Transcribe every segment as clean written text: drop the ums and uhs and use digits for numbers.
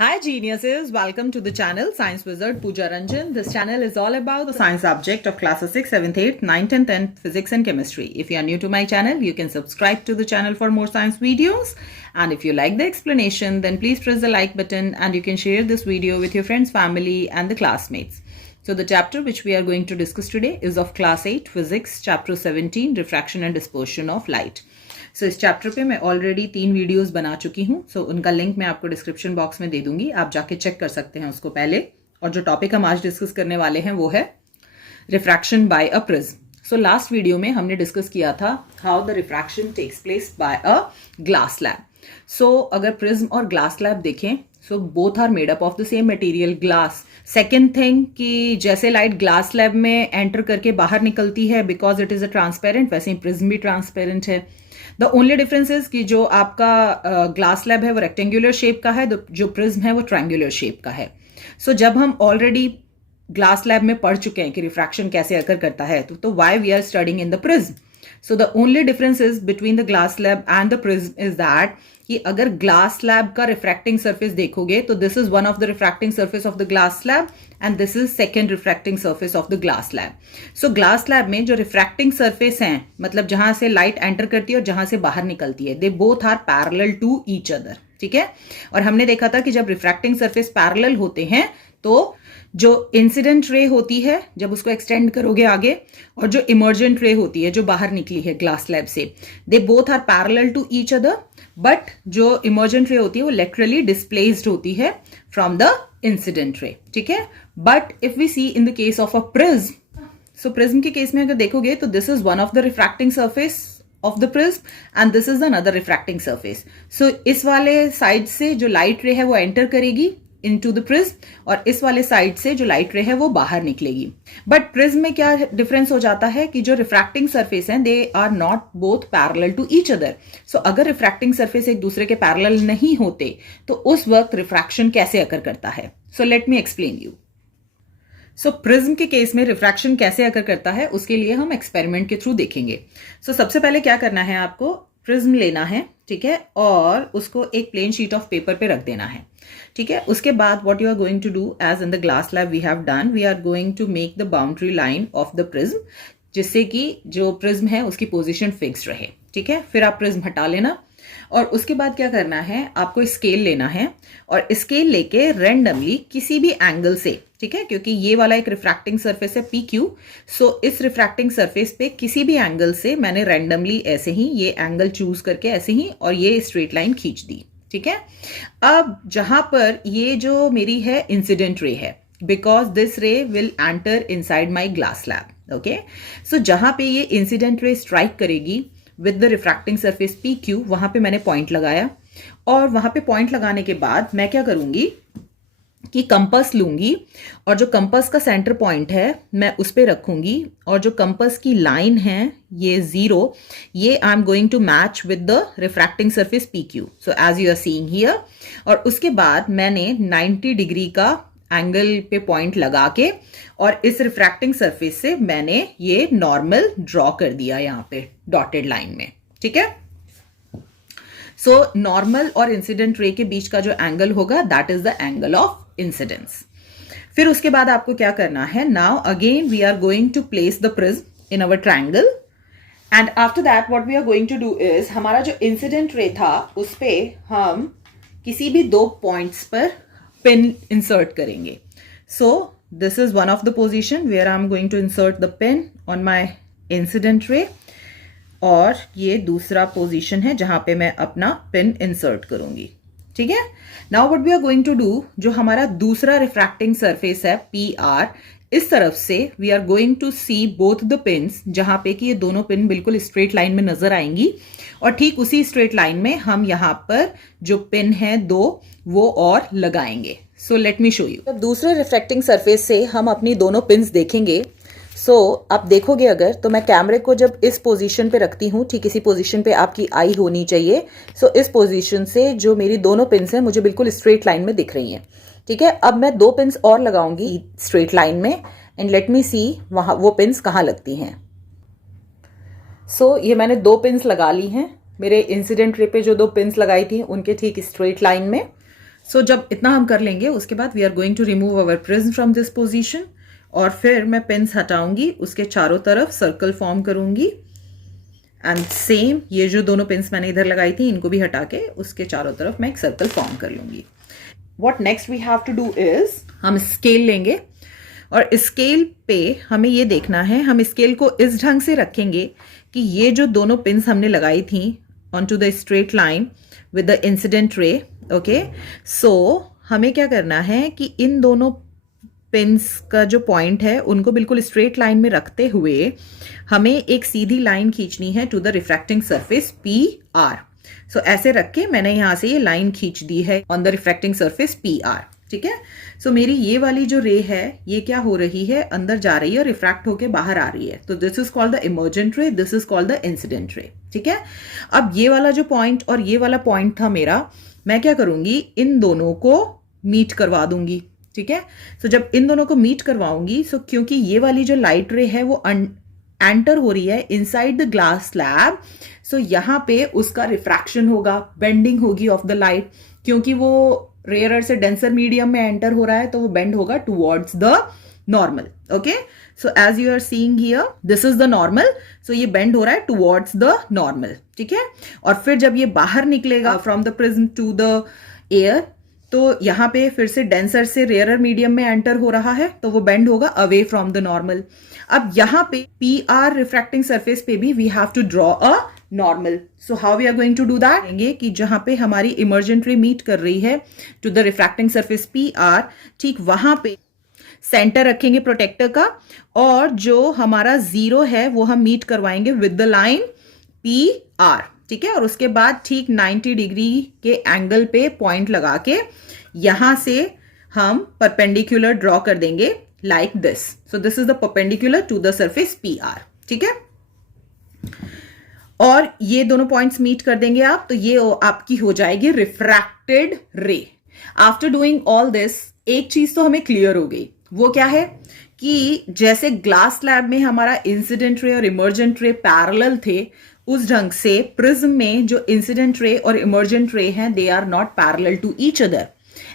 Hi geniuses, welcome to the channel Science Wizard Pooja Ranjan. This channel is all about the science subject of classes 6, 7th, 8th, 9th, 10th and physics and chemistry. If you are new to my channel, you can subscribe to the channel for more science videos. And if you like the explanation, then please press the like button and you can share this video with your friends, family and the classmates. So the chapter which we are going to discuss today is of class 8 physics, chapter 17, refraction and dispersion of light. सो इस chapter पे मैं already 3 videos बना चुकी हूँ. सो उनका link मैं आपको description box में दे दूंगी, आप जाके चेक कर सकते हैं उसको पहले. और जो टॉपिक हम आज डिस्कस करने वाले हैं वो है refraction by a prism. So last video में हमने डिस्कस किया था how the refraction takes place by a glass slab. So अगर प्रिज्म और ग्लास लैब देखें, so both are made up of the same material glass. Second thing कि जैसे light glass slab में एंटर करके बाहर निकलती है because it is a transparent, वैसे ही प्रिज्म भी ट्रांसपेरेंट है. द ओनली डिफरेंस इज कि जो आपका ग्लास लैब है वो रेक्टेंगुलर शेप का है, जो प्रिज्म है वो ट्रायंगुलर शेप का है. सो जब हम ऑलरेडी ग्लास लैब में पढ़ चुके हैं कि रिफ्रैक्शन कैसे अकर करता है, तो why we are studying in the prism. So the only difference is between the glass slab and the prism is that कि अगर ग्लास लैब का रिफ्रैक्टिंग सरफेस देखोगे तो this is one of the refracting surface of the glass slab and this is second refracting surface of the glass slab. So glass slab में जो refracting surface हैं, मतलब जहां से लाइट एंटर करती है और जहां से बाहर निकलती है, they both are parallel to each other. ठीक है. और हमने देखा था कि जब रिफ्रैक्टिंग सरफेस पैरेलल होते हैं तो जो इंसिडेंट रे होती है, जब उसको एक्सटेंड करोगे आगे, और जो इमर्जेंट रे होती है जो बाहर निकली है ग्लास लैब से, they both are parallel to each other. But जो इमर्जेंट रे होती है वो लेटरली डिस्प्लेस्ड होती है फ्रॉम द इंसिडेंट रे. ठीक है. But if we see in the case of a prism, so prism के केस में अगर देखोगे तो this is one of the refracting surface of the prism and this is another refracting surface. So इस वाले side से जो light रे है वो एंटर करेगी इनटू द प्रिज्म और इस वाले साइड से जो लाइट रे है वो बाहर निकलेगी. बट प्रिज्म में क्या डिफरेंस हो जाता है कि जो रिफ्रैक्टिंग सरफेस हैं they are not both parallel to each other. So अगर रिफ्रैक्टिंग सरफेस एक दूसरे के पैरेलल नहीं होते तो उस वक्त रिफ्रैक्शन कैसे अकर करता है. So let me explain you. So prism के केस में रिफ्रैक्शन कैसे अकर करता है उसके लिए हम एक्सपेरिमेंट के थ्रू देखेंगे. सो सबसे पहले क्या करना है, आपको प्रिज्म लेना है. ठीक है. और उसको एक प्लेन शीट ऑफ पेपर पे रख देना है. ठीक है. उसके बाद what you are going to do as in the glass slab we have done, we are going to make the boundary line of the prism, जिससे कि जो प्रिज्म है उसकी पोजीशन फिक्स्ड रहे. ठीक है. फिर आप प्रिज्म हटा लेना और उसके बाद क्या करना है, आपको स्केल लेना है और स्केल लेके रेंडमली किसी भी एंगल से, ठीक है, क्योंकि ये वाला एक रिफ्रैक्टिंग सरफेस है PQ, सो इस रिफ्रैक्टिंग सरफेस पे किसी भी एंगल से मैंने रेंडमली ऐसे ही ये एंगल चूज करके ऐसे ही और ये स्ट्रेट लाइन खींच दी. ठीक है. अब जहां पर ये जो मेरी है इंसिडेंट रे है, because this ray will enter inside my glass slab. Okay. So जहां पे ये इंसिडेंट रे स्ट्राइक करेगी with the refracting surface PQ, वहां पे मैंने पॉइंट लगाया और वहां पे पॉइंट लगाने के बाद मैं क्या करूंगी कि कंपास लूंगी और जो कंपास का सेंटर पॉइंट है मैं उस पे रखूंगी और जो कंपास की लाइन है ये 0, ये I am going to match with the refracting surface PQ. So as you are seeing here. और उसके बाद मैंने 90 डिग्री का एंगल पे पॉइंट लगा के और इस रिफ्रैक्टिंग सरफेस से मैंने ये नॉर्मल ड्रॉ कर दिया यहां पे डॉटेड लाइन में. ठीक है. सो नॉर्मल और इंसिडेंट रे के बीच का जो एंगल होगा that is the angle of incidence. फिर उसके बाद आपको क्या करना है, now again we are going to place the prism in our triangle and after that what we are going to do is, हमारा जो इंसिडेंट रे था उस पे हम किसी भी 2 पॉइंट्स पर पिन इंसर्ट करेंगे. So this is one of the position where I am going to insert the pin on my incident ray और ये दूसरा पोजीशन है जहां पे मैं अपना पिन इंसर्ट करूंगी. ठीक है. Now what we are going to do, जो हमारा दूसरा रिफ्रैक्टिंग सरफेस है PR, इस तरफ से we are going to see both the pins, जहां पे कि ये दोनों पिन बिल्कुल स्ट्रेट लाइन में नजर आएंगी और ठीक उसी स्ट्रेट लाइन में हम यहाँ पर जो पिन है 2 वो और लगाएंगे. So let me show you. अब दूसरे रिफ्रैक्टिंग सरफेस से हम अपनी दोनों पिन्स देखेंगे. सो आप देखोगे अगर तो मैं कैमरे को जब इस पोजीशन पे रखती हूँ, ठीक इसी पोजीशन पे आपकी आई होनी चाहिए. सो इस पोजीशन से जो मेरी दोनों पिन्स हैं मुझे बिल्कुल स्ट्रेट लाइन में दिख रही हैं. ठीक है. अब मैं 2 पिन्स और लगाऊंगी स्ट्रेट लाइन में एंड लेट मी सी वहां वो पिन्स कहाँ लगती हैं. सो ये मैंने 2 पिन्स लगा ली हैं मेरे इंसिडेंट रे पे. जो 2 पिन्स लगाई थी उनके ठीक स्ट्रेट लाइन में. सो जब इतना हम कर लेंगे उसके बाद we are going to remove our prism from this position और फिर मैं पिन्स हटाऊंगी, उसके चारों तरफ सर्कल फॉर्म करूंगी एंड सेम ये जो दोनों पिन्स मैंने इधर लगाई थी इनको भी हटा के उसके चारों तरफ मैं एक सर्कल फॉर्म कर लूंगी. What next we have to do is हम स्केल लेंगे और स्केल पे हमें ये देखना है, हम स्केल को इस ढंग से रखेंगे कि ये जो दोनों पिन्स हमने लगाई थी on to the straight line with the incident ray. Okay, so हमें क्या करना है कि इन दोनों पिन्स का जो पॉइंट है उनको बिल्कुल स्ट्रेट लाइन में रखते हुए हमें एक सीधी लाइन खींचनी है to the refracting surface P R. So ऐसे रख के मैंने यहां से ये लाइन खींच दी है on the refracting surface P R. ठीक है, सो मेरी ये वाली जो रे है ये क्या हो रही है, अंदर जा रही है और रिफ्रैक्ट होके बाहर आ रही है. तो this is called the emergent रे, this is called the incident ray. ठीक है, अब ये वाला जो पॉइंट और ये वाला पॉइंट था मेरा, मैं क्या करूंगी, इन दोनों को मीट करवा दूंगी. ठीक है, सो जब इन दोनों को मीट करवाऊंगी, सो क्योंकि ये वाली जो लाइट रे है वो एंटर हो रही है इनसाइड द ग्लास स्लैब, सो यहां पे उसका रिफ्रैक्शन होगा, बेंडिंग होगी ऑफ द लाइट, क्योंकि वो रेयरर से डेंसर मीडियम में एंटर हो रहा है तो वो बेंड होगा towards the normal. Okay, so as you are seeing here this is the normal, so ये बेंड हो रहा है टुवर्ड्स द नॉर्मल. ठीक है, और फिर जब ये बाहर निकलेगा from the prism to the air, तो यहां पे फिर से डेंसर से रेयरर मीडियम में एंटर हो रहा है तो वो बेंड होगा अवे फ्रॉम द नॉर्मल. अब यहां पे पी आर रिफ्रैक्टिंग सरफेस पे भी we have to draw a normal. So how we are going to do that, कि जहां पे हमारी इमर्जेंट रे मीट कर रही है to the refracting surface P R, ठीक वहां पे सेंटर रखेंगे प्रोटेक्टर का और जो हमारा जीरो है वो हम मीट करवाएंगे with the line P R. ठीक है, और उसके बाद ठीक 90 डिग्री के एंगल पे पॉइंट लगा के यहां से हम परपेंडिकुलर ड्रॉ कर देंगे like this. So this is the perpendicular to the surface P R. ठीक है, और ये दोनों पॉइंट्स मीट कर देंगे आप, तो ये आपकी हो जाएगी रिफ्रैक्टेड रे. आफ्टर डूइंग ऑल दिस एक चीज तो हमें क्लियर हो गई, वो क्या है कि जैसे ग्लास स्लैब में हमारा इंसिडेंट रे और इमर्जेंट रे पैरेलल थे, उस ढंग से प्रिज्म में जो इंसिडेंट रे और इमर्जेंट रे हैं they are not parallel to each other.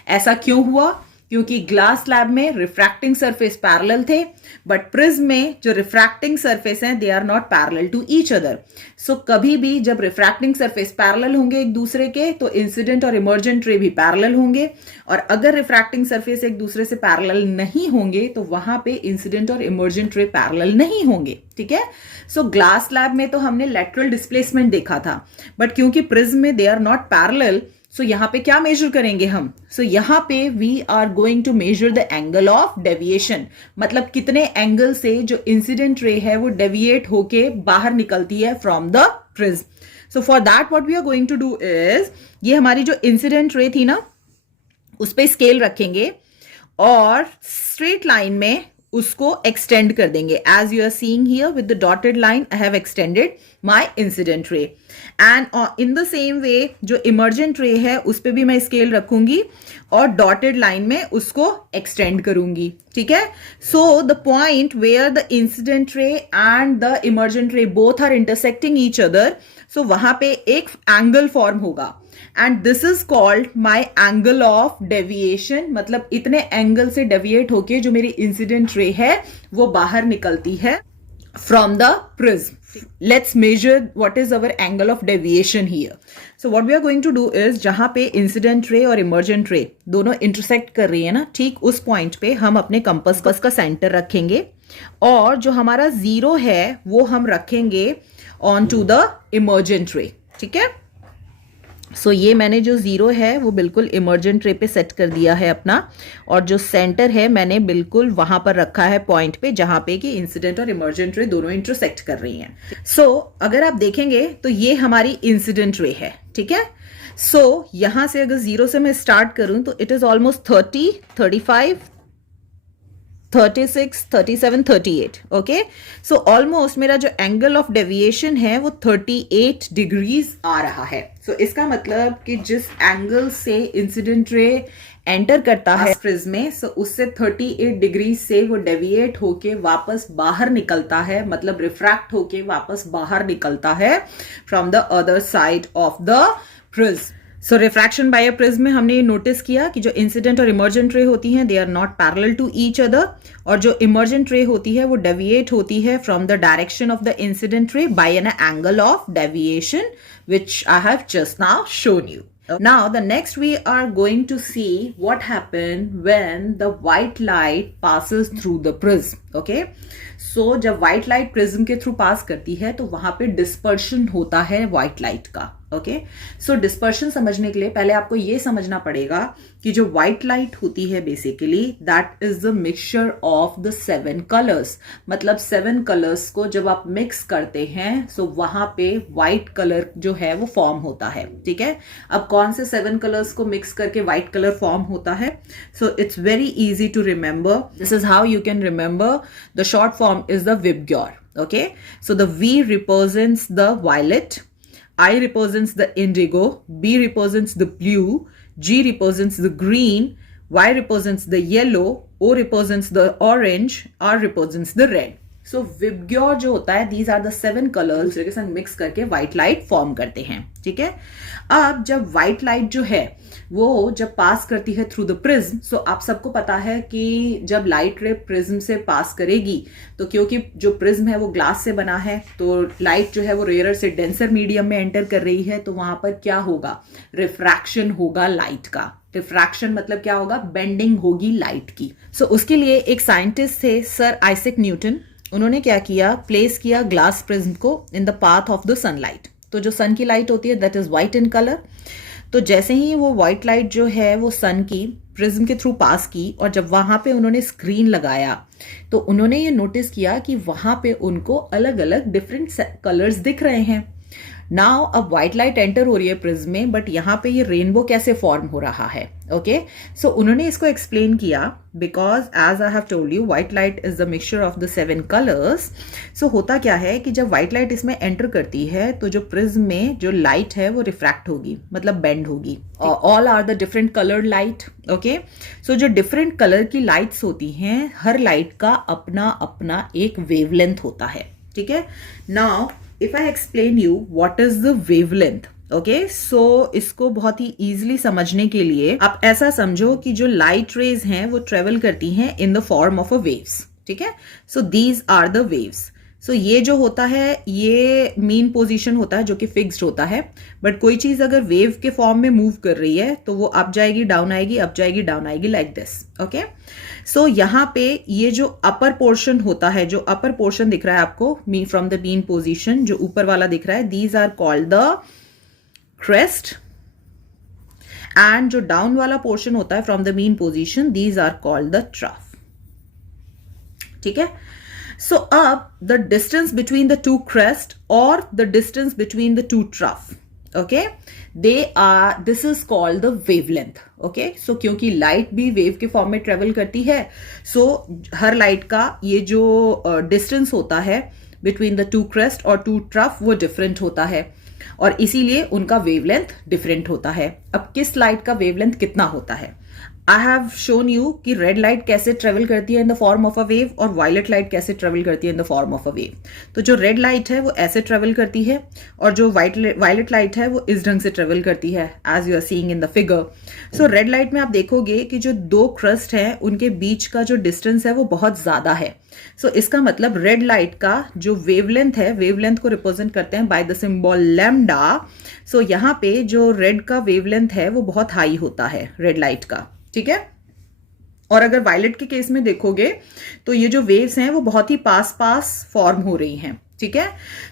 ऐसा क्यों हुआ, क्योंकि ग्लास स्लैब में रिफ्रैक्टिंग सरफेस पैरेलल थे बट प्रिज्म में जो रिफ्रैक्टिंग सरफेस हैं they are not parallel to each other. So कभी भी जब रिफ्रैक्टिंग सरफेस पैरेलल होंगे एक दूसरे के तो इंसिडेंट और इमर्जेंट रे भी पैरेलल होंगे, और अगर रिफ्रैक्टिंग सरफेस एक दूसरे से पैरेलल नहीं होंगे तो वहां पे इंसिडेंट और इमर्जेंट रे पैरेलल नहीं होंगे. ठीक है, सो ग्लास स्लैब में तो हमने लेटरल डिस्प्लेसमेंट देखा था, बट क्योंकि प्रिज्म में they are not parallel, so यहां पे क्या मेजर करेंगे हम, सो यहां पे we are going to measure the angle of deviation, मतलब कितने एंगल से जो इंसिडेंट रे है वो डेविएट होके बाहर निकलती है from the prism. So for that what we are going to do is, ये हमारी जो इंसिडेंट रे थी ना उस पे स्केल रखेंगे और स्ट्रेट लाइन में उसको एक्सटेंड कर देंगे. As you are seeing here with the dotted line I have extended my incident ray, and in the same way जो इमर्जेंट रे है उस पे भी मैं स्केल रखूंगी और डॉटेड लाइन में उसको एक्सटेंड करूंगी. ठीक है, so the point where the incident ray and the emergent ray both are intersecting each other, so वहां पे एक एंगल फॉर्म होगा and this is called my angle of deviation. मतलब इतने एंगल से डेविएट होके जो मेरी इंसिडेंट रे है वो बाहर निकलती है from the prism. Let's measure what is our angle of deviation here. So what we are going to do is जहां पे इंसिडेंट रे और इमर्जेंट रे दोनों इंटरसेक्ट कर रही है ना, ठीक उस पॉइंट पे हम अपने कंपास का सेंटर रखेंगे और जो हमारा जीरो है वो हम रखेंगे ऑन टू द इमर्जेंट रे. ठीक है, सो ये मैंने जो जीरो है वो बिल्कुल इमर्जेंट रे पे सेट कर दिया है अपना, और जो सेंटर है मैंने बिल्कुल वहां पर रखा है पॉइंट पे जहां पे कि इंसिडेंट और इमर्जेंट रे दोनों इंटरसेक्ट कर रही हैं. सो अगर आप देखेंगे तो ये हमारी इंसिडेंट रे है. ठीक है, सो यहां से अगर जीरो से मैं स्टार्ट करूं तो it is almost 30, 35, 36, 37, 38. Okay, so almost मेरा जो एंगल ऑफ डेविएशन है वो 38 डिग्रीज आ रहा है. सो इसका मतलब कि जिस एंगल से इंसिडेंट रे एंटर करता है प्रिज्म में, सो उससे 38 डिग्री से वो डेविएट होके वापस बाहर निकलता है, मतलब रिफ्रैक्ट होके वापस बाहर निकलता है from the other side of the prism. So refraction by a prism में हमने ये नोटिस किया कि जो इंसिडेंट और इमर्जेंट रे होती हैं they are not parallel to each other, और जो इमर्जेंट रे होती है वो डेविएट होती है from the direction of the incident ray by an angle of deviation which I have just now shown you. Now the next we are going to see what happened when the white light passes through the prism. Okay, so जब white light prism के through pass करती है तो वहां पे dispersion होता है white light का. ओके, सो डिस्पर्शन समझने के लिए पहले आपको ये समझना पड़ेगा कि जो व्हाइट लाइट होती है basically that is the mixture of the 7 colours. मतलब 7 कलर्स को जब आप मिक्स करते हैं सो वहां पे व्हाइट कलर जो है वो फॉर्म होता है. ठीक है, अब कौन से 7 कलर्स को मिक्स करके व्हाइट कलर फॉर्म होता है? So it's very easy to remember. This is how you can remember. The short form is the VIBGYOR. Okay, so the V represents the violet, I represents the indigo, B represents the blue, G represents the green, Y represents the yellow, O represents the orange, R represents the red. So VIBGYOR जो होता है these are the 7 colours दूसरे के साथ mix करके white light form करते हैं. ठीक है, अब जब व्हाइट लाइट जो है वो जब पास करती है थ्रू द प्रिज्म, सो आप सबको पता है कि जब लाइट रे प्रिज्म से पास करेगी तो क्योंकि जो प्रिज्म है वो ग्लास से बना है तो लाइट जो है वो रेयर से डेंसर मीडियम में एंटर कर रही है, तो वहां पर क्या होगा? रिफ्रैक्शन होगा लाइट का. रिफ्रैक्शन मतलब क्या होगा? बेंडिंग होगी लाइट की. सो उसके लिए एक साइंटिस्ट थे सर आइजैक न्यूटन. उन्होंने क्या किया? प्लेस किया ग्लास प्रिज्म को in the path of the sunlight. तो जो सन की लाइट होती है that is white in colour. तो जैसे ही वो व्हाइट लाइट जो है वो सन की प्रिज्म के थ्रू पास की और जब वहां पे उन्होंने स्क्रीन लगाया तो उन्होंने ये नोटिस किया कि वहां पे उनको अलग अलग डिफरेंट कलर्स दिख रहे हैं. नाउ अब व्हाइट लाइट एंटर हो रही है प्रिज्म में, बट यहाँ पे ये रेनबो कैसे फॉर्म हो रहा है? ओके, सो उन्होंने इसको एक्सप्लेन किया because as I have told you white light is the mixture of the 7 colours. So होता क्या है कि जब व्हाइट लाइट इसमें एंटर करती है तो जो प्रिज्म में जो लाइट है वो रिफ्रैक्ट होगी, मतलब बेंड होगी. All are the different coloured light. Okay, so जो डिफरेंट कलर की लाइट्स होती हैं हर लाइट का अपना अपना एक वेवलेंथ होता है. ठीक है, now if I explain you what is the wavelength, okay, so इसको बहुत ही easily समझने के लिए आप ऐसा समझो कि जो light rays हैं वो travel करती हैं in the form of a waves. ठीक है, so these are the waves. सो ये जो होता है ये मीन पोजीशन होता है जो कि फिक्स्ड होता है, बट कोई चीज अगर वेव के फॉर्म में मूव कर रही है तो वो अप जाएगी डाउन आएगी, अप जाएगी डाउन आएगी, लाइक दिस. ओके, सो यहाँ पे ये जो अपर पोर्शन होता है, जो अपर पोर्शन दिख रहा है आपको फ्रॉम द मीन पोजीशन, जो ऊपर वाला दिख रहा है, these are called the crest. And जो डाउन वाला पोर्शन होता है from the mean position, these are called the trough. ठीक है, so up the distance between the two crest or the distance between the two trough, okay, this is called the wavelength. okay, so क्योंकि light भी wave के form में travel करती है, so हर light का ये जो डिस्टेंस होता है बिटवीन द टू क्रेस्ट और टू ट्रफ वो डिफरेंट होता है और इसीलिए उनका वेवलेंथ डिफरेंट होता है. अब किस लाइट का वेवलेंथ कितना होता है? आई हैव शोन यू कि रेड लाइट कैसे ट्रेवल करती है in the form of a wave और वायलेट लाइट कैसे ट्रेवल करती है in the form of a wave. तो जो रेड लाइट है वो ऐसे ट्रेवल करती है और जो वायलेट लाइट है वो इस ढंग से ट्रेवल करती है as you are seeing in the figure. So red light में आप देखोगे कि जो दो क्रस्ट हैं उनके बीच का जो डिस्टेंस है वो बहुत ज्यादा है. सो इसका मतलब रेड लाइट का जो वेवलेंथ है, वेवलेंथ को रिप्रेजेंट करते हैं बाय द सिंबल लैम्डा. सो यहाँ पे जो रेड का वेवलेंथ है वो बहुत हाई होता है रेड लाइट का. ठीक है, और अगर वायलेट के केस में देखोगे तो ये जो वेव्स हैं वो बहुत ही पास पास फॉर्म हो रही हैं. ठीक है,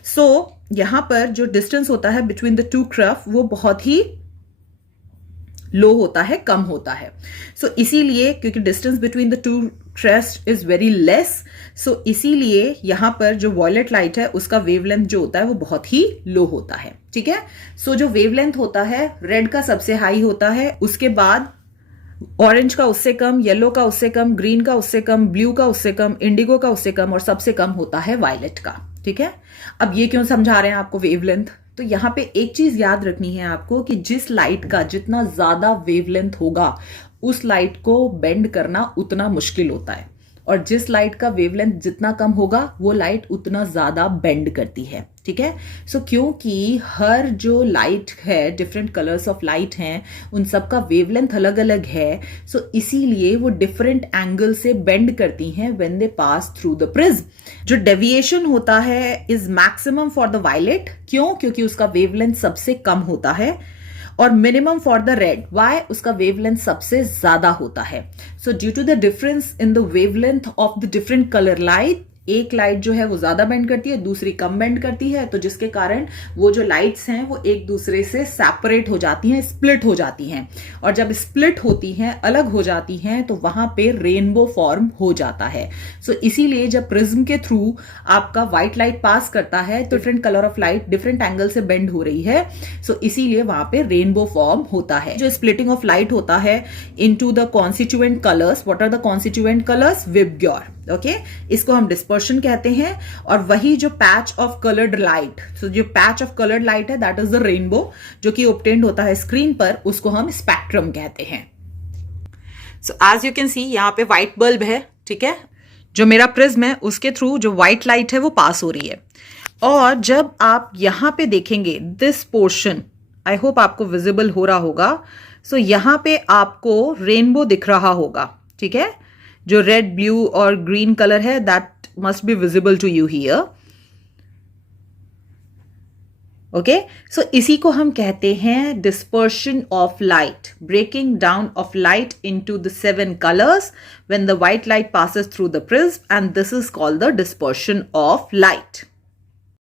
सो यहां पर जो डिस्टेंस होता है बिटवीन द टू क्रफ वो बहुत ही लो होता है, कम होता है. सो इसीलिए क्योंकि distance between the two crest is very less, so इसीलिए यहां पर जो वॉयलेट लाइट है उसका वेवलेंथ जो होता है वो बहुत ही लो होता है. ठीक है, सो जो वेवलेंथ होता है रेड का सबसे हाई होता है, उसके बाद ऑरेंज का उससे कम, येलो का उससे कम, ग्रीन का उससे कम, ब्लू का उससे कम, इंडिगो का उससे कम और सबसे कम होता है वायलेट का. ठीक है, अब ये क्यों समझा रहे हैं आपको वेवलेंथ? तो यहां पे एक चीज याद रखनी है आपको कि जिस लाइट का जितना ज्यादा वेवलेंथ होगा उस लाइट को बेंड करना उतना मुश्किल होता है. और जिस लाइट का वेवलेंथ जितना कम होगा वो लाइट उतना ज्यादा बेंड करती है, ठीक है। सो क्योंकि हर जो लाइट है, डिफरेंट कलर्स ऑफ लाइट हैं, उन सब का वेवलेंथ अलग अलग है, सो इसीलिए वो डिफरेंट एंगल से बेंड करती हैं when they pass through the prism. जो डेविएशन होता है is maximum for the violet, क्यों? क्योंकि उसका वेवलेंथ सबसे कम होता है, और minimum for the red, why? उसका वेवलेंथ सबसे ज्यादा होता है। So due to the difference in the wavelength of the different colour light, एक लाइट जो है वो ज्यादा बेंड करती है, दूसरी कम बेंड करती है, तो जिसके कारण वो जो लाइट्स हैं वो एक दूसरे से सेपरेट हो जाती हैं, स्प्लिट हो जाती हैं, और जब स्प्लिट होती हैं, अलग हो जाती हैं, तो वहां पे रेनबो फॉर्म हो जाता है। सो इसीलिए जब प्रिज्म के थ्रू आपका व्हाइट लाइट पास करता है तो different colour of light different angle से बेंड हो रही है, सो इसीलिए वहां पे रेनबो फॉर्म होता है। जो स्प्लिटिंग ऑफ लाइट होता है into the constituent colours, what are the constituent colours? VIBGYOR, okay, इसको हम डिस्पर्शन कहते हैं। और वही जो patch of coloured light, so जो पैच ऑफ कलर्ड लाइट है दैट इज द रेनबो, जो कि ऑब्टेन्ड होता है स्क्रीन पर, उसको हम स्पेक्ट्रम कहते हैं। So as you can see यहाँ पे व्हाइट बल्ब है, ठीक है, जो मेरा प्रिज्म है उसके थ्रू जो व्हाइट लाइट है वो पास हो रही है। और जब आप यहाँ पे देखेंगे दिस पोर्शन, आई होप आपको विजिबल हो रहा होगा, सो यहाँ पे आपको रेनबो दिख रहा होगा, ठीक है, जो रेड, ब्लू और ग्रीन कलर है, that must be visible to you here, okay. So इसी को हम कहते हैं dispersion of light, breaking down of light into the 7 colours when the white light passes through the prism, and this is called the dispersion of light.